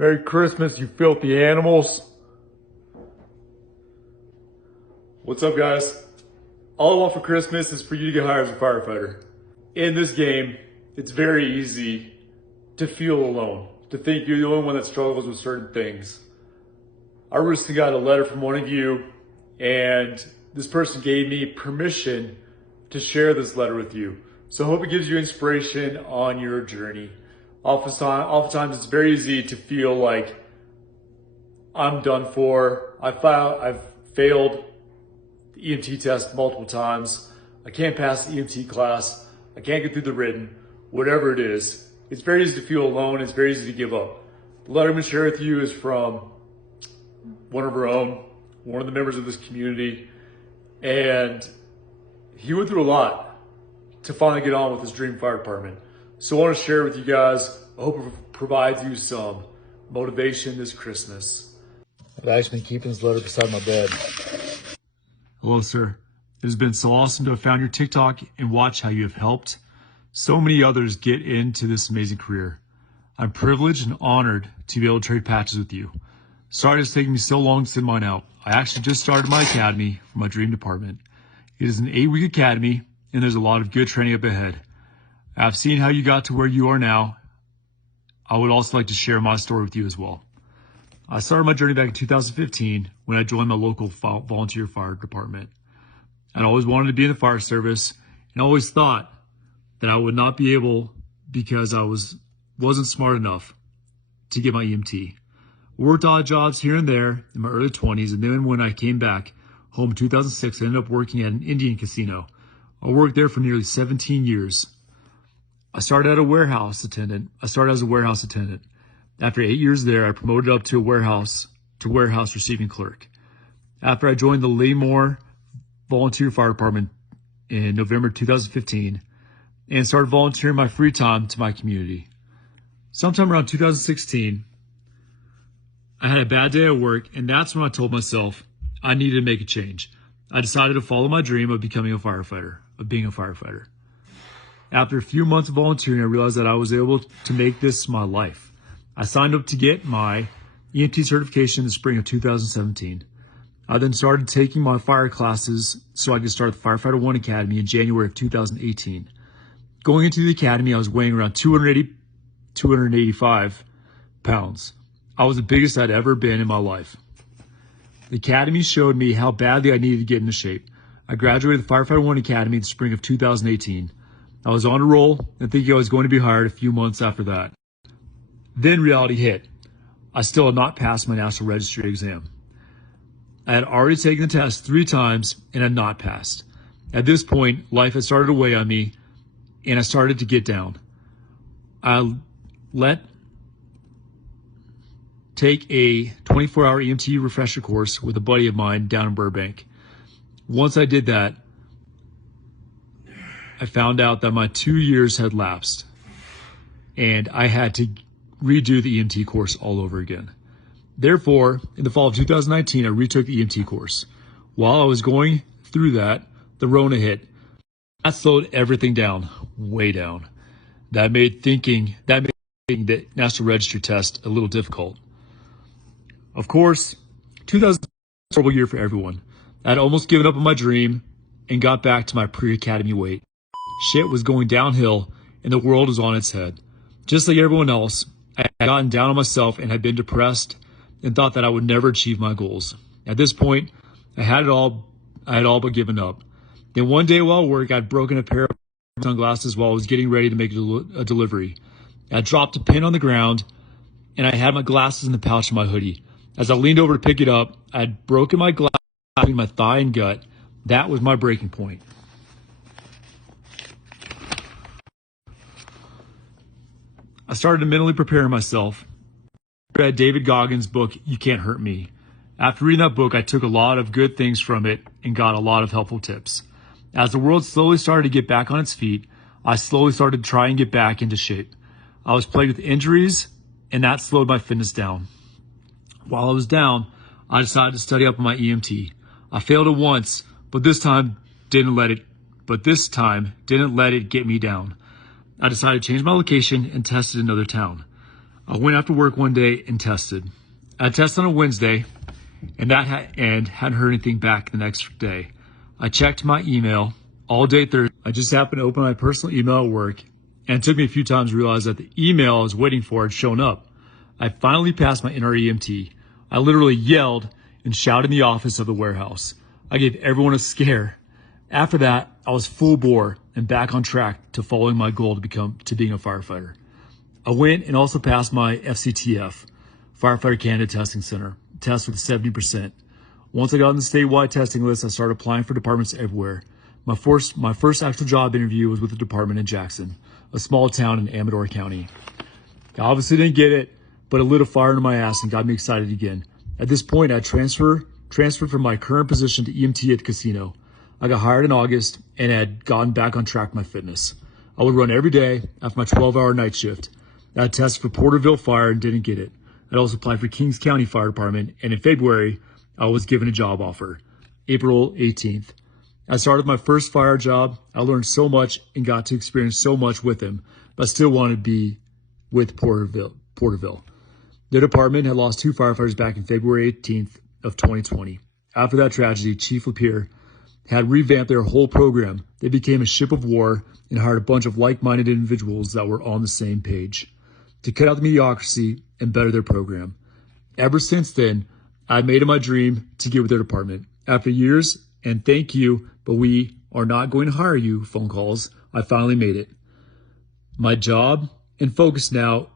Merry Christmas, you filthy animals. What's up, guys? All I want for Christmas is for you to get hired as a firefighter. In this game, it's very easy to feel alone, to think you're the only one that struggles with certain things. I recently got a letter from one of you, and this person gave me permission to share this letter with you. So I hope it gives you inspiration on your journey. Oftentimes it's very easy to feel like I'm done for. I've failed the EMT test multiple times. I can't pass the EMT class. I can't get through the written, whatever it is. It's very easy to feel alone. It's very easy to give up. The letter I'm going to share with you is from one of our own, one of the members of this community. And he went through a lot to finally get on with his dream fire department. So I want to share with you guys. I hope it provides you some motivation this Christmas. I've actually been keeping this letter beside my bed. Hello, sir. It has been so awesome to have found your TikTok and watch how you have helped so many others get into this amazing career. I'm privileged and honored to be able to trade patches with you. Sorry it's taken me so long to send mine out. I actually just started my academy for my dream department. It is an 8-week academy, and there's a lot of good training up ahead. I've seen how you got to where you are now. I would also like to share my story with you as well. I started my journey back in 2015 when I joined my local volunteer fire department. I'd always wanted to be in the fire service and always thought that I would not be able because I wasn't smart enough to get my EMT. Worked odd jobs here and there in my early 20s, and then when I came back home in 2006, I ended up working at an Indian casino. I worked there for nearly 17 years. I started as a warehouse attendant. After 8 years there, I promoted up to warehouse receiving clerk. After I joined the Leymore Volunteer Fire Department in November 2015 and started volunteering my free time to my community. Sometime around 2016, I had a bad day at work, and that's when I told myself I needed to make a change. I decided to follow my dream of being a firefighter. After a few months of volunteering, I realized that I was able to make this my life. I signed up to get my EMT certification in the spring of 2017. I then started taking my fire classes so I could start the Firefighter 1 Academy in January of 2018. Going into the academy, I was weighing around 285 pounds. I was the biggest I'd ever been in my life. The academy showed me how badly I needed to get into shape. I graduated the Firefighter 1 Academy in the spring of 2018. I was on a roll and thinking I was going to be hired a few months after that. Then reality hit. I still had not passed my National Registry exam. I had already taken the test 3 times and had not passed. At this point, life had started to weigh on me and I started to get down. I take a 24-hour EMT refresher course with a buddy of mine down in Burbank. Once I did that, I found out that my 2 years had lapsed and I had to redo the EMT course all over again. Therefore, in the fall of 2019, I retook the EMT course. While I was going through that, the Rona hit. That slowed everything down, way down. That made taking the National Registry test a little difficult. Of course, 2000 was a horrible year for everyone. I'd almost given up on my dream and got back to my pre-academy weight. Shit was going downhill and the world was on its head. Just like everyone else, I had gotten down on myself and had been depressed and thought that I would never achieve my goals. At this point, I had all but given up. Then one day while at work, I'd broken a pair of sunglasses while I was getting ready to make a delivery. I dropped a pin on the ground and I had my glasses in the pouch of my hoodie. As I leaned over to pick it up, I had broken my glass between my thigh and gut. That was my breaking point. I started to mentally prepare myself. I read David Goggins' book, You Can't Hurt Me. After reading that book, I took a lot of good things from it and got a lot of helpful tips. As the world slowly started to get back on its feet, I slowly started to try and get back into shape. I was plagued with injuries, and that slowed my fitness down. While I was down, I decided to study up on my EMT. I failed it once, but this time didn't let it get me down. I decided to change my location and tested another town. I went after work one day and tested. I tested on a Wednesday and hadn't heard anything back the next day. I checked my email all day Thursday. I just happened to open my personal email at work, and it took me a few times to realize that the email I was waiting for had shown up. I finally passed my NREMT. I literally yelled and shouted in the office of the warehouse. I gave everyone a scare. After that, I was full bore and back on track to following my goal to being a firefighter. I went and also passed my FCTF, Firefighter Candidate Testing Center, test with 70%. Once I got on the statewide testing list, I started applying for departments everywhere. My first actual job interview was with a department in Jackson, a small town in Amador County. I obviously didn't get it, but it lit a fire into my ass and got me excited again. At this point, I transferred from my current position to EMT at the casino. I got hired in August and had gotten back on track with my fitness. I would run every day after my 12-hour night shift. I had tested for Porterville Fire and didn't get it. I'd also applied for Kings County Fire Department, and in February, I was given a job offer, April 18th. I started my first fire job. I learned so much and got to experience so much with them, but I still wanted to be with Porterville. The department had lost 2 firefighters back in February 18th of 2020. After that tragedy, Chief Lapierre had revamped their whole program. They became a ship of war and hired a bunch of like-minded individuals that were on the same page to cut out the mediocrity and better their program. Ever since then, I made it my dream to get with their department. After years, and thank you, but we are not going to hire you phone calls, I finally made it. My job and focus now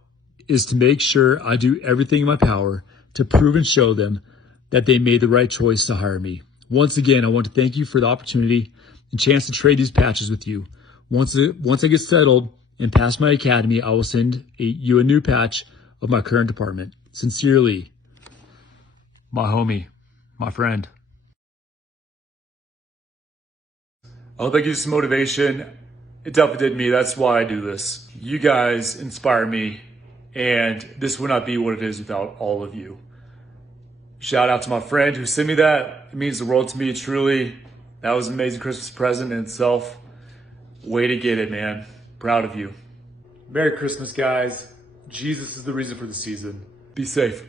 is to make sure I do everything in my power to prove and show them that they made the right choice to hire me. Once again, I want to thank you for the opportunity and chance to trade these patches with you. Once I get settled and pass my academy, I will send you a new patch of my current department. Sincerely, my homie, my friend. I hope that gives you some motivation. It definitely did me. That's why I do this. You guys inspire me, and this would not be what it is without all of you. Shout out to my friend who sent me that. It means the world to me, truly. That was an amazing Christmas present in itself. Way to get it, man. Proud of you. Merry Christmas, guys. Jesus is the reason for the season. Be safe.